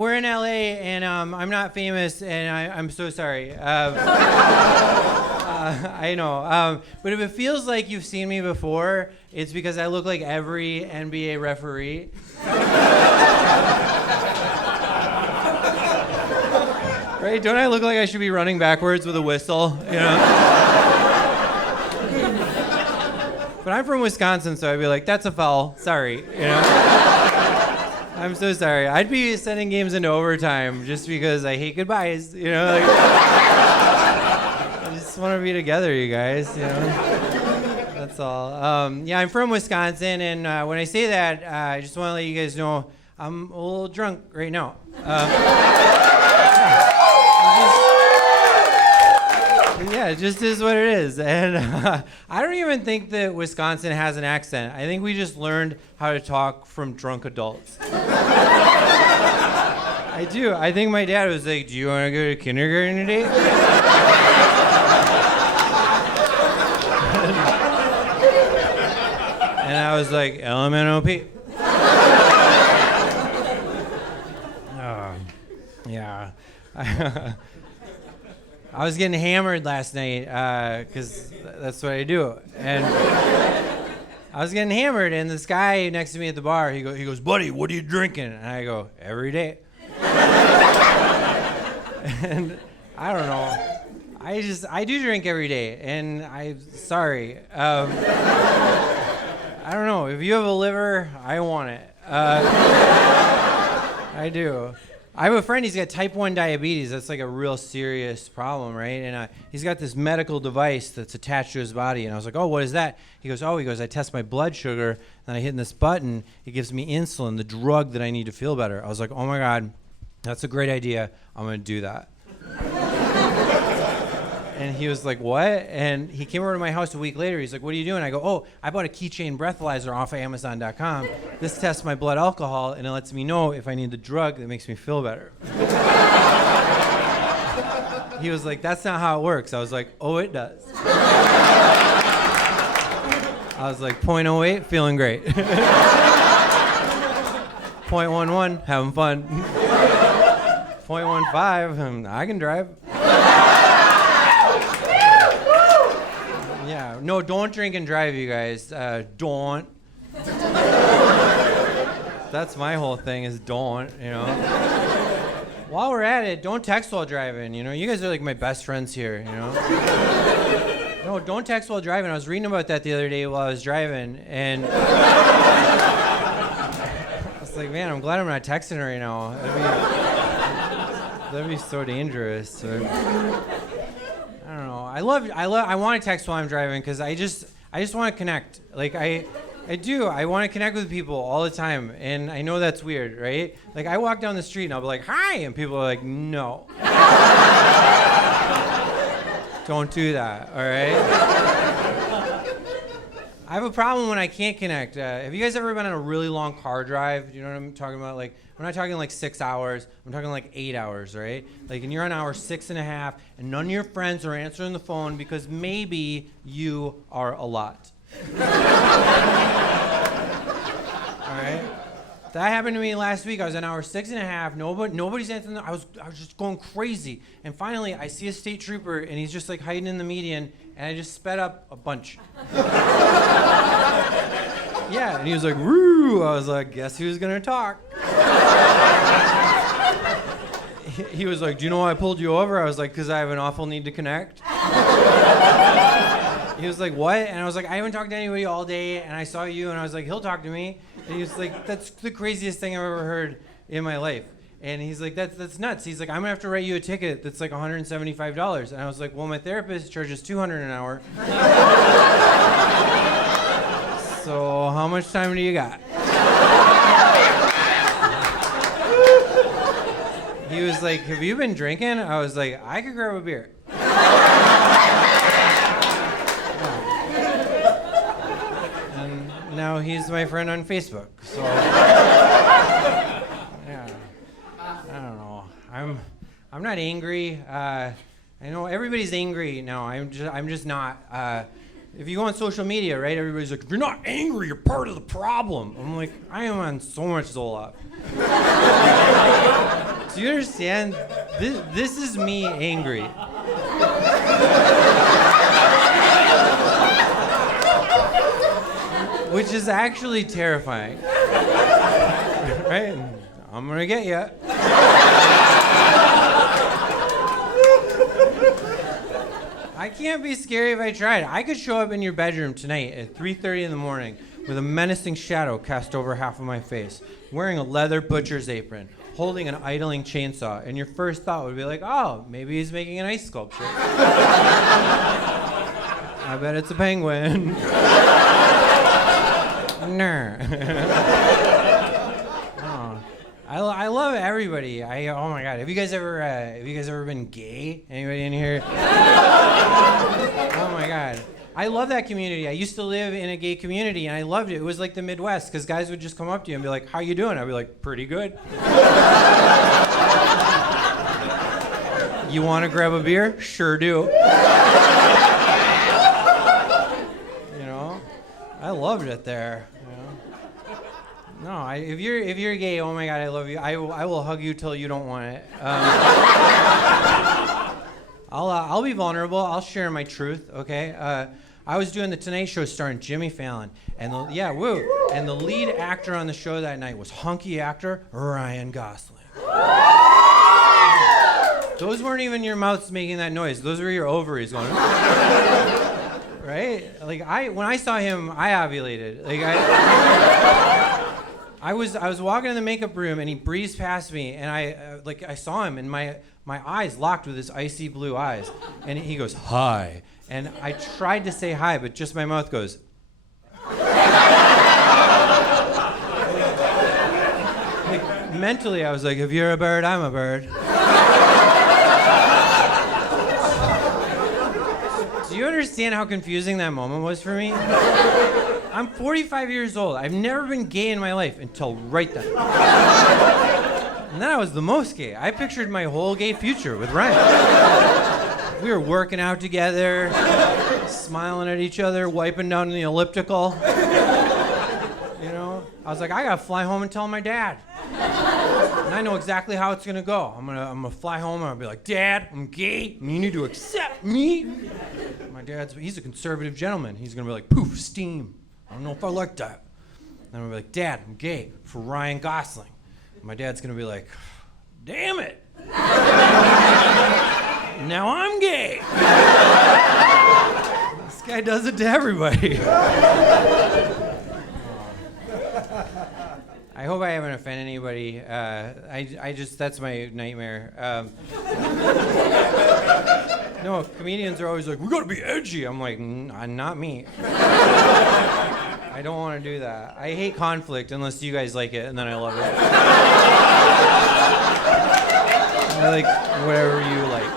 We're in LA, and I'm not famous, and I'm so sorry. I know. But if it feels like you've seen me before, it's because I look like every NBA referee. Right? Don't I look like I should be running backwards with a whistle? You know? But I'm from Wisconsin, so I'd be like, that's a foul. Sorry. You know? I'm so sorry. I'd be sending games into overtime just because I hate goodbyes. You know? Like, I just want to be together, you guys. You know? That's all. Yeah, I'm from Wisconsin, and when I say that, I just want to let you guys know I'm a little drunk right now. Yeah, it just is what it is. And I don't even think that Wisconsin has an accent. I think we just learned how to talk from drunk adults. I do. I think my dad was like, do you want to go to kindergarten today? And I was like, LMNOP. Yeah. I was getting hammered last night because that's what I do. And I was getting hammered, and this guy next to me at the bar, he goes, buddy, what are you drinking? And I go, every day. And I don't know. I do drink every day, and I'm sorry. I don't know. If you have a liver, I want it. I do. I have a friend, he's got type 1 diabetes. That's like a real serious problem, right? And he's got this medical device that's attached to his body. And I was like, oh, what is that? He goes, I test my blood sugar, and I hit this button. It gives me insulin, the drug that I need to feel better. I was like, oh my God, that's a great idea. I'm going to do that. And he was like, what? And he came over to my house a week later. He's like, what are you doing? I go, oh, I bought a keychain breathalyzer off of Amazon.com. This tests my blood alcohol, and it lets me know if I need the drug that makes me feel better. He was like, that's not how it works. I was like, oh, it does. I was like, 0.08, feeling great. 0.11, having fun. 0.15, I can drive. Yeah, no, don't drink and drive, you guys. Don't. That's my whole thing is don't, you know. While we're at it, don't text while driving, you know. You guys are like my best friends here, you know. No, don't text while driving. I was reading about that the other day while I was driving, and I was like, man, I'm glad I'm not texting her right now. That'd be so dangerous. So, I don't know. I want to text while I'm driving because I just want to connect. Like I do. I want to connect with people all the time, and I know that's weird, right? Like I walk down the street and I'll be like, "Hi," and people are like, "No." Don't do that, all right? I have a problem when I can't connect. Have you guys ever been on a really long car drive? Do you know what I'm talking about? Like, we're not talking like 6 hours. I'm talking like 8 hours, right? Like, and you're on hour 6.5, and none of your friends are answering the phone because maybe you are a lot. All right? That happened to me last week. I was on hour 6.5. Nobody's answering. I was just going crazy. And finally, I see a state trooper, and he's just like hiding in the median, and I just sped up a bunch. Yeah, and he was like, woo. I was like, guess who's gonna talk? He was like, do you know why I pulled you over? I was like, because I have an awful need to connect. He was like, what? And I was like, I haven't talked to anybody all day, and I saw you, and I was like, he'll talk to me. And he was like, that's the craziest thing I've ever heard in my life. And he's like, that's nuts. He's like, I'm gonna have to write you a ticket that's like $175. And I was like, well, my therapist charges $200 an hour. So how much time do you got? He was like, have you been drinking? I was like, I could grab a beer. And now he's my friend on Facebook. So yeah, I don't know. I'm not angry. I know everybody's angry now. I'm just not. If you go on social media, right, everybody's like, if you're not angry, you're part of the problem. I'm like, I am on so much Zoloft. Do you understand? This is me angry. Which is actually terrifying. Right? I'm gonna get you. I can't be scary if I tried. I could show up in your bedroom tonight at 3:30 in the morning with a menacing shadow cast over half of my face, wearing a leather butcher's apron, holding an idling chainsaw, and your first thought would be like, oh, maybe he's making an ice sculpture. I bet it's a penguin. Oh, I love everybody. Oh my God. Have you guys ever been gay? Anybody in here? Oh my God. I love that community. I used to live in a gay community, and I loved it. It was like the Midwest, because guys would just come up to you and be like, how you doing? I'd be like, pretty good. You want to grab a beer? Sure do. You know? I loved it there. You know? No, if you're gay, oh my God, I love you. I will hug you till you don't want it. I'll be vulnerable. I'll share my truth, okay? I was doing the Tonight Show starring Jimmy Fallon, and the lead actor on the show that night was hunky actor Ryan Gosling. Those weren't even your mouths making that noise. Those were your ovaries going. Right? Like when I saw him, I ovulated. Like I was walking in the makeup room, and he breezed past me, and I saw him, and my eyes locked with his icy blue eyes, and he goes, hi. And I tried to say hi, but just my mouth goes. Like, mentally, I was like, if you're a bird, I'm a bird. Do you understand how confusing that moment was for me? I'm 45 years old. I've never been gay in my life until right then. And then I was the most gay. I pictured my whole gay future with Ryan. We were working out together, smiling at each other, wiping down the elliptical. You know, I was like, I gotta fly home and tell my dad. And I know exactly how it's gonna go. I'm gonna fly home and I'll be like, Dad, I'm gay, and you need to accept me. My he's a conservative gentleman. He's gonna be like, poof, steam. I don't know if I like that. And I'm gonna be like, Dad, I'm gay for Ryan Gosling. And my dad's gonna be like, damn it. Now I'm gay. This guy does it to everybody. I hope I haven't offended anybody. That's my nightmare. No, comedians are always like, we gotta be edgy. I'm like, not me. I don't want to do that. I hate conflict unless you guys like it, and then I love it. I like whatever you like.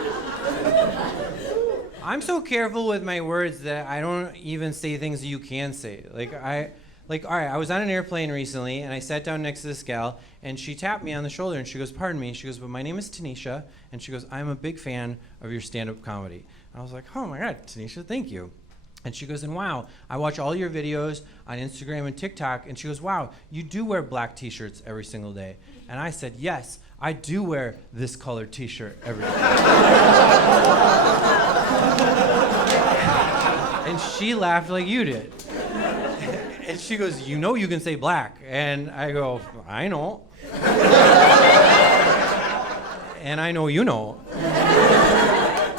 I'm so careful with my words that I don't even say things that you can say. All right, I was on an airplane recently, and I sat down next to this gal, and she tapped me on the shoulder, and she goes, pardon me. She goes, but my name is Tanisha, and she goes, I'm a big fan of your stand-up comedy. And I was like, oh my God, Tanisha, thank you. And she goes, and wow, I watch all your videos on Instagram and TikTok, and she goes, wow, you do wear black t-shirts every single day. And I said, yes, I do wear this colored t-shirt every day. And she laughed like you did. And she goes, you know you can say black. And I go, I know. And I know you know.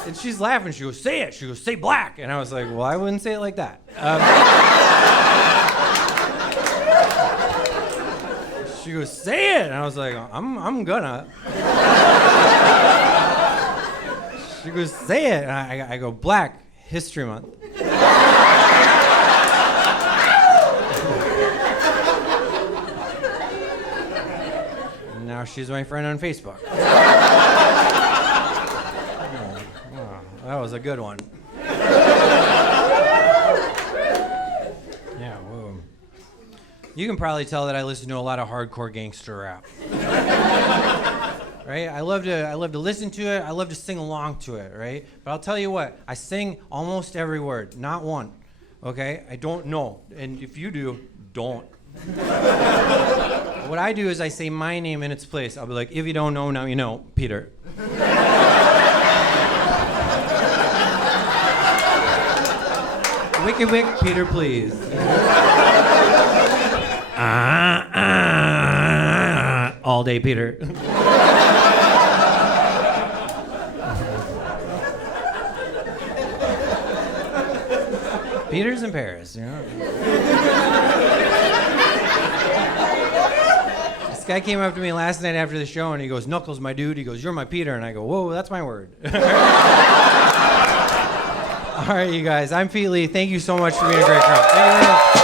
And she's laughing. She goes, say it. She goes, say black. And I was like, well, I wouldn't say it like that. She goes, say it. And I was like, I'm gonna. She goes, say it. And I go, Black History Month. And now she's my friend on Facebook. That was a good one. Yeah, whoa. You can probably tell that I listen to a lot of hardcore gangster rap. Right? I love to listen to it. I love to sing along to it, right? But I'll tell you what, I sing almost every word, not one. Okay? I don't know. And if you do, don't. What I do is I say my name in its place. I'll be like, if you don't know, now you know, Peter. Wicked wick, Peter, please. All day, Peter. Peter's in Paris, you know. This guy came up to me last night after the show and he goes, Knuckles, my dude. He goes, you're my Peter. And I go, whoa, that's my word. All right, you guys. I'm Pete Lee. Thank you so much for being a great crowd. Thank you very much.